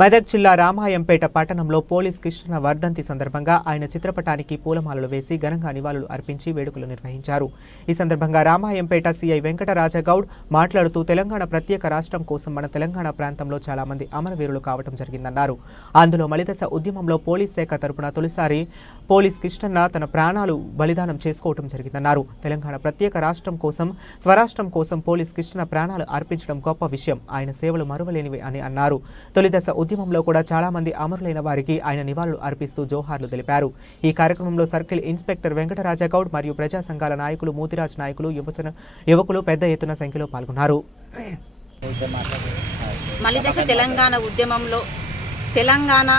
మెదక్ జిల్లా రామాయంపేట పట్టణంలో పోలీస్ కృష్ణ వర్ధంతి సందర్భంగా ఆయన చిత్రపటానికి పూలమాలలు వేసి ఘనంగా నివాళులు అర్పించి వేడుకలు నిర్వహించారు. ఈ సందర్భంగా రామాయంపేట సీఐ వెంకటరాజగౌడ్ మాట్లాడుతూ తెలంగాణ ప్రత్యేక రాష్ట్రం కోసం మన తెలంగాణ ప్రాంతంలో చాలా మంది అమరవీరులు కావటం జరిగిందన్నారు. అందులో మలిదశ ఉద్యమంలో పోలీస్ శాఖ తరపున తొలిసారి పోలీస్ కృష్ణన్న తన ప్రాణాలు బలిదానం చేసుకోవటం జరిగిందన్నారు. తెలంగాణ ప్రత్యేక రాష్ట్రం కోసం స్వరాష్ట్రం కోసం పోలీస్ కృష్ణ ప్రాణాలు అర్పించడం గొప్ప విషయం. ఆయన సేవలు మరువలేనివి అని అన్నారు. తొలిదశ ఉద్యమంలో కూడా చాలామంది అమరులైన వారికి ఆయన నివాళులు అర్పిస్తూ జోహార్లు తెలిపారు. ఈ కార్యక్రమంలో సర్కిల్ ఇన్స్పెక్టర్ వెంకటరాజగౌడ్ మరియు ప్రజా సంఘాల నాయకులు మూతిరాజ్ నాయకులు యువజన యువకులు పెద్ద ఎత్తున సంఖ్యలో పాల్గొన్నారు. మలిదశ తెలంగాణ ఉద్యమంలో తెలంగాణ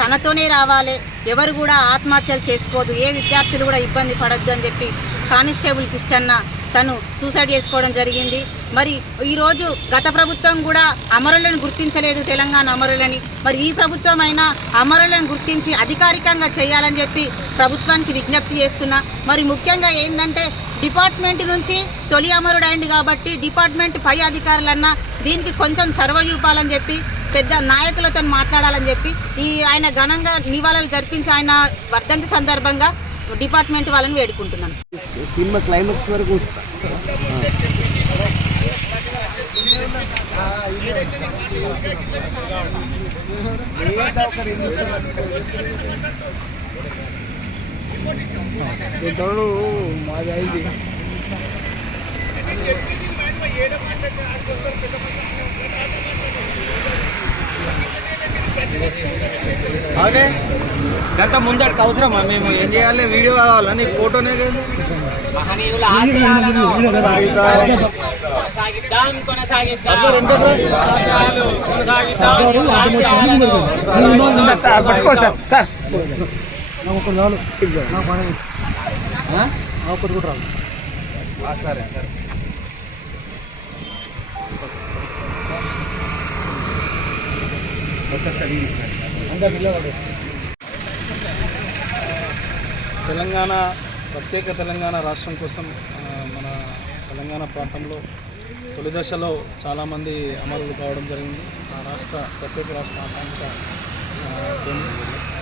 తనతోనే రావాలి. ఎవరు కూడా ఆత్మహత్యలు చేసుకోదు. ఏ విద్యార్థులు కూడా ఇబ్బంది పడద్దు అని చెప్పి కానిస్టేబుల్ కిష్టన్న తను సూసైడ్ చేసుకోవడం జరిగింది. మరి ఈరోజు గత ప్రభుత్వం కూడా అమరులను గుర్తించలేదు తెలంగాణ అమరులని. మరి ఈ ప్రభుత్వం అయినా అమరులను గుర్తించి అధికారికంగా చేయాలని చెప్పి ప్రభుత్వానికి విజ్ఞప్తి చేస్తున్నా. మరి ముఖ్యంగా ఏంటంటే డిపార్ట్మెంట్ నుంచి తొలి అమరుడు అయింది కాబట్టి డిపార్ట్మెంట్ పై అధికారులన్నా దీనికి కొంచెం చొరవ చూపాలని చెప్పి పెద్ద నాయకులతో మాట్లాడాలని చెప్పి ఈ ఆయన ఘనంగా నివాళులు జరిపించి ఆయన వర్ధంతి సందర్భంగా డిపార్ట్మెంట్ వాళ్ళని వేడుకుంటున్నాను. సినిమా క్లైమాక్స్ వరకు తోడు మాది అయింది అవునే? గంట ముందటికి అవసరమా? మేము ఏం చేయాలి? వీడియో కావాలా? నీకు ఫోటోనే కదా. మహనీయుల ఆశయాలను కొనసాగిద్దాం కొనసాగిద్దాం ఆశయాలు కొనసాగిద్దాం ఆశయాలను పట్టుకో కూడా రాదు. సరే సరే. తెలంగాణ ప్రత్యేక తెలంగాణ రాష్ట్రం కోసం మన తెలంగాణ ప్రాంతంలో తొలి దశలో చాలామంది అమరులు కావడం జరిగింది. ఆ రాష్ట్ర ప్రత్యేక రాష్ట్ర ఆకాంక్ష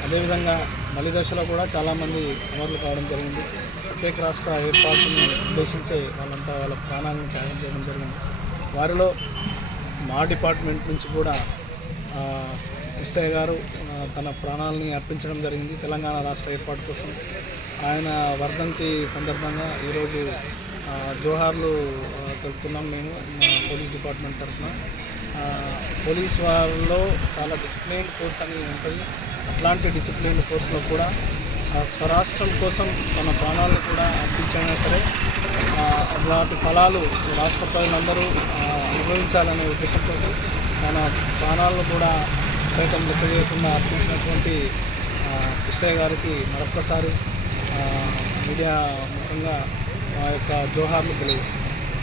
అదేవిధంగా మలి దశలో కూడా చాలామంది అమరులు కావడం జరిగింది. ప్రత్యేక రాష్ట్ర ఏర్పాటుని ఉద్దేశించే వాళ్ళంతా వాళ్ళ ప్రాణాలను త్యాగం చేయడం జరిగింది. వారిలో మా డిపార్ట్మెంట్ నుంచి కూడా కృష్ణయ్య గారు తన ప్రాణాలని అర్పించడం జరిగింది తెలంగాణ రాష్ట్ర ఏర్పాటు కోసం. ఆయన వర్ధంతి సందర్భంగా ఈరోజు జోహార్లు తెలుపుతున్నాం మేము మా పోలీస్ డిపార్ట్మెంట్ తరఫున. పోలీస్ వారిలో చాలా డిసిప్లైన్ ఫోర్స్ అని ఉంటుంది అట్లాంటి డిసిప్లైన్ ఫోర్స్లో కూడా ఆ, స్వరాష్ట్రం కోసం తన ప్రాణాలను కూడా అర్పించైనా సరే అలాంటి వాటి ఫలాలు రాష్ట్ర ప్రజలందరూ అనుభవించాలనే ఉద్దేశంతో మన ప్రాణాలను కూడా సైతం లెక్క చేయకుండా అర్పించినటువంటి కృష్ణయ్య గారికి మరొక్కసారి మీడియా ముఖంగా మా యొక్క జోహార్లు తెలియజేస్తాం